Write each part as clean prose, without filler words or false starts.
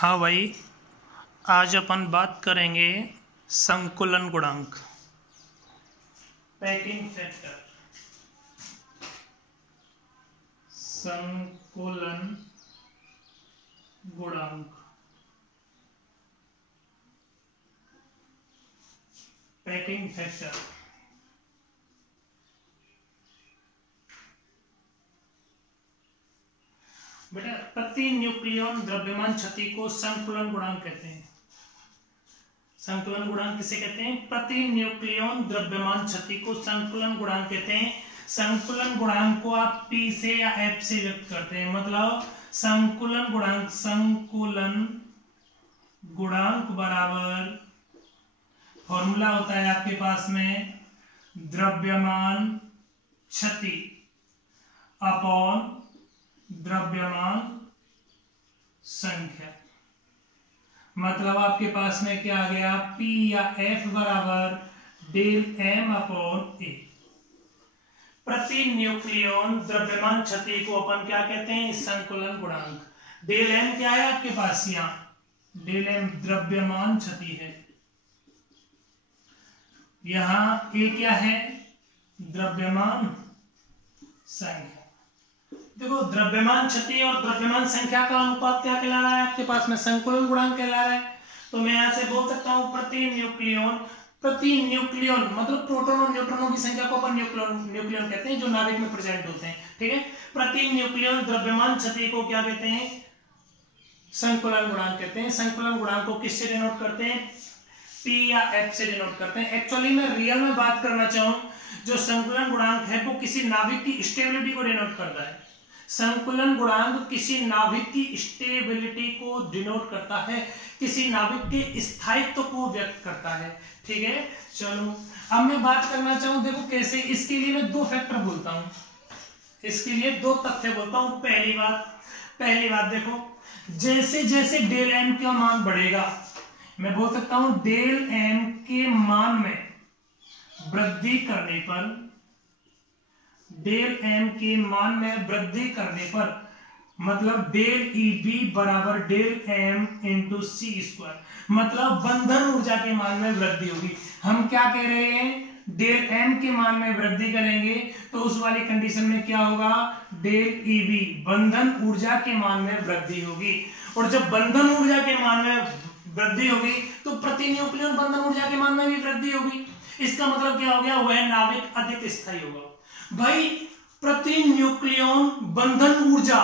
हाँ भाई, आज अपन बात करेंगे संकुलन गुणांक, पैकिंग फैक्टर। संकुलन गुणांक, पैकिंग फैक्टर। बेटा, प्रति न्यूक्लियन द्रव्यमान क्षति को संकुलन गुणांक कहते हैं। संकुलन गुणांक किसे कहते हैं? प्रति न्यूक्लियन द्रव्यमान क्षति को संकुलन गुणांक कहते हैं। संकुलन गुणांक को आप P से या F से व्यक्त करते हैं। मतलब संकुलन गुणांक बराबर फॉर्मूला होता है आपके पास में द्रव्यमान क्षति अपॉन द्रव्यमान संख्या। मतलब आपके पास में क्या आ गया? P या F बराबर डेल M अपॉन A। प्रति न्यूक्लियन द्रव्यमान क्षति को अपन क्या कहते हैं? संकुलन गुणांक। डेल M क्या है आपके पास? यहाँ डेल M द्रव्यमान क्षति है, यहाँ A क्या है? द्रव्यमान संख्या। देखो, द्रव्यमान क्षति और द्रव्यमान संख्या का अनुपात क्या कहला रहा है आपके पास में? संकुलन गुणांक कहला रहा है। तो मैं यहां से बोल सकता हूं प्रति न्यूक्लियन मतलब प्रोटॉन और न्यूट्रॉनों की संख्या को अपन न्यूक्लियन कहते हैं, जो नाभिक में प्रेजेंट होते हैं। ठीक है, प्रति न्यूक्लियन द्रव्यमान क्षति को क्या कहते हैं? संकुलन गुणांक कहते हैं। संकुलन गुणांक को किससे डिनोट करते हैं? P या F से डिनोट करते हैं। एक्चुअली मैं रियल में बात करना चाहूं, जो संकुलन गुणांक है वो किसी नाभिक की स्टेबिलिटी को डिनोट करता है। संकुलन गुणांक किसी नाभिक की स्टेबिलिटी को डिनोट करता है, किसी नाभिक के स्थायित्व को व्यक्त करता है। ठीक है, चलो अब मैं बात करना चाहूं, देखो कैसे। इसके लिए मैं दो फैक्टर बोलता हूं, इसके लिए दो तथ्य बोलता हूं। पहली बात देखो, जैसे जैसे डेल M का मान बढ़ेगा, मैं बोल सकता हूं डेल M के मान में वृद्धि करने पर, डेल M के मान में वृद्धि करने पर, मतलब डेल EB बराबर डेल M इंटू C²। मतलब बंधन ऊर्जा के मान में वृद्धि होगी। हम क्या कह रहे हैं? डेल M के मान में वृद्धि करेंगे तो उस वाली कंडीशन में क्या होगा? डेल EB बंधन ऊर्जा के मान में वृद्धि होगी। और जब बंधन ऊर्जा के मान में वृद्धि होगी तो प्रति न्यूक्लियन बंधन ऊर्जा के मान में भी वृद्धि होगी। इसका मतलब क्या हो गया? वह नाभिक अधिक स्थायी होगा। भाई, प्रति न्यूक्लियन बंधन ऊर्जा,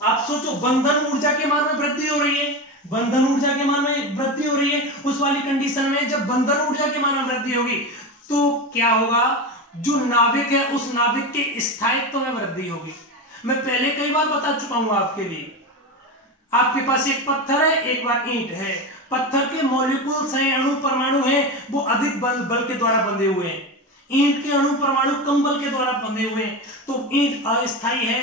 आप सोचो बंधन ऊर्जा के मान में वृद्धि हो रही है, बंधन ऊर्जा के मान में वृद्धि हो रही है। उस वाली कंडीशन में जब बंधन ऊर्जा के मान में वृद्धि होगी तो क्या होगा? जो नाभिक है उस नाभिक के स्थायित्व में वृद्धि होगी। मैं पहले कई बार बता चुका हूं आपके लिए। आपके पास एक पत्थर है, एक बार ईंट है। पत्थर के मॉलिक्यूल्स हैं, अणु परमाणु हैं, वो अधिक बल के द्वारा बंधे हुए हैं। ईंट के अणु परमाणु कम बल के द्वारा बंधे हुए हैं। तो ईंट अस्थायी है,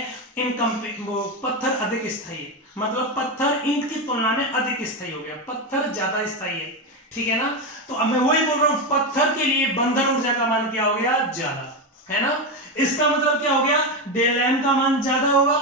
वो पत्थर अधिक स्थायी है। मतलब पत्थर ईंट की तुलना में अधिक स्थायी हो गया, पत्थर ज्यादा स्थायी है। ठीक है ना? तो अब मैं वही बोल रहा हूं, पत्थर के लिए बंधन ऊर्जा का मान क्या हो गया? ज्यादा, है ना? इसका मतलब क्या हो गया? डेल M का मान ज्यादा होगा।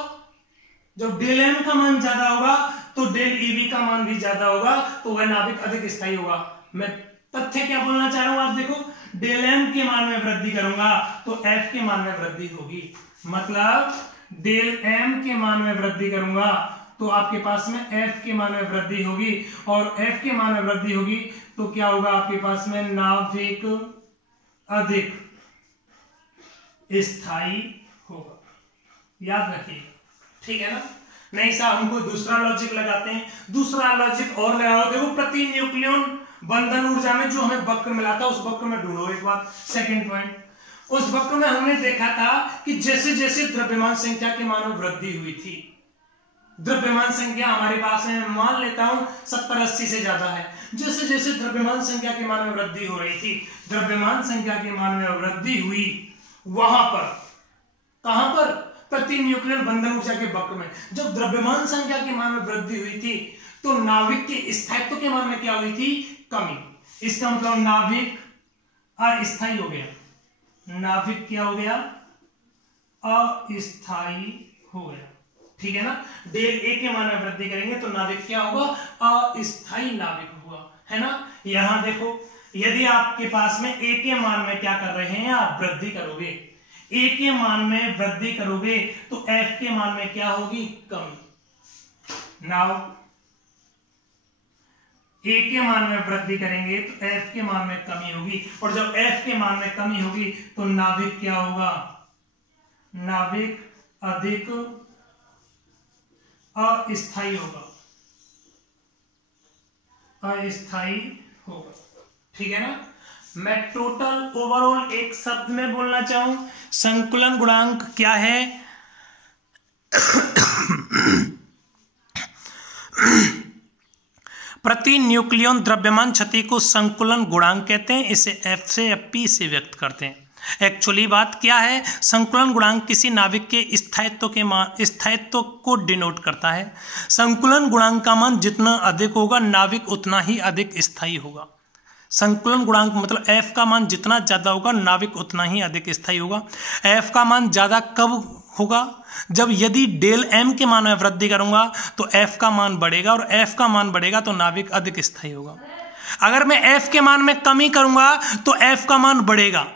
जब डेल M का मान ज्यादा होगा तो डेल EB का मान भी ज्यादा होगा, तो वह नाभिक अधिक स्थायी होगा। मैं तथ्य क्या बोलना चाह रहा हूं, आप देखो, डेल M के मान में वृद्धि करूंगा तो F के मान में वृद्धि होगी। मतलब डेल M के मान में वृद्धि करूंगा तो आपके पास में F के मान में वृद्धि होगी, और F के मान में वृद्धि होगी तो क्या होगा आपके पास में? नाभिक अधिक स्थायी होगा। याद रखिएगा, ठीक है ना? नहीं साहब, हमको दूसरा लॉजिक लगाते हैं। दूसरा लॉजिक और लगाओ। देखो, प्रति न्यूक्लियन बंधन ऊर्जा में जो हमें वक्र मिला था उस वक्र में ढूंढो एक बार। सेकंड पॉइंट, उस वक्र में हमने देखा था कि जैसे जैसे द्रव्यमान संख्या के मान में वृद्धि हुई थी, द्रव्यमान संख्या हमारे पास में मान लेता हूं 70-80 से ज्यादा है। जैसे जैसे द्रव्यमान संख्या के मान में वृद्धि हो रही थी, द्रव्यमान संख्या के मान में वृद्धि हुई, वहां पर, कहां पर? प्रति न्यूक्लियन बंधन ऊर्जा के वक्र में जब द्रव्यमान संख्या के मान में वृद्धि हुई थी तो नाभिक के स्थायित्व के मान में क्या हुई थी? कमी। इसका मतलब नाभिक अस्थायी हो गया। नाभिक क्या हो गया? अस्थायी हो गया। ठीक है ना। डेल ए के मान में वृद्धि करेंगे तो नाविक क्या होगा, अस्थायी नाविक होगा, है ना। यहां देखो, यदि आपके पास में ए के मान में क्या कर रहे हैं, आप वृद्धि करोगे, ए के मान में वृद्धि करोगे तो एफ के मान में क्या होगी, कमी। नाउ ए के मान में वृद्धि करेंगे तो एफ के मान में कमी होगी, और जब एफ के मान में कमी होगी तो नाविक क्या होगा, नाविक अधिक अस्थायी होगा, अस्थायी होगा, ठीक है ना। मैं टोटल ओवरऑल एक शब्द में बोलना चाहूं, संकुलन गुणांक क्या है, प्रति न्यूक्लियन द्रव्यमान क्षति को संकुलन गुणांक कहते हैं। इसे एफ से या पी से व्यक्त करते हैं। एक्चुअली बात क्या है, संकुलन गुणांक किसी नाविक के स्थायित्व को डिनोट करता है। संकुलन गुणांक का मान जितना अधिक होगा नाविक उतना ही अधिक स्थायी होगा। संकुलन गुणांक मतलब एफ का मान जितना ज्यादा होगा नाविक उतना ही अधिक स्थायी होगा। एफ का मान ज्यादा कब होगा, जब यदि डेल एम के मान में वृद्धि करूंगा तो एफ का मान बढ़ेगा, और एफ का मान बढ़ेगा तो नाविक अधिक स्थायी होगा। अगर मैं एफ के मान में कमी करूंगा तो एफ का मान बढ़ेगा,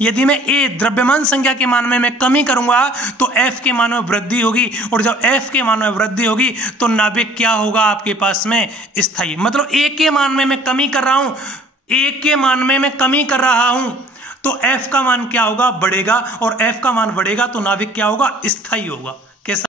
यदि मैं ए द्रव्यमान संख्या के मान में मैं कमी करूंगा तो एफ के मान में वृद्धि होगी, और जब एफ के मान में वृद्धि होगी तो नाविक क्या होगा आपके पास में, स्थायी। मतलब ए के मान में मैं कमी कर रहा हूं, ए के मान में मैं कमी कर रहा हूं तो एफ का मान क्या होगा, बढ़ेगा, और एफ का मान बढ़ेगा तो नाविक क्या होगा, स्थायी होगा। कैसा